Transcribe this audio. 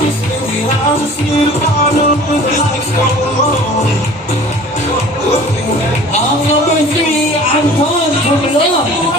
I just need a partner with the lights go on. Number three, Anton Pumlo.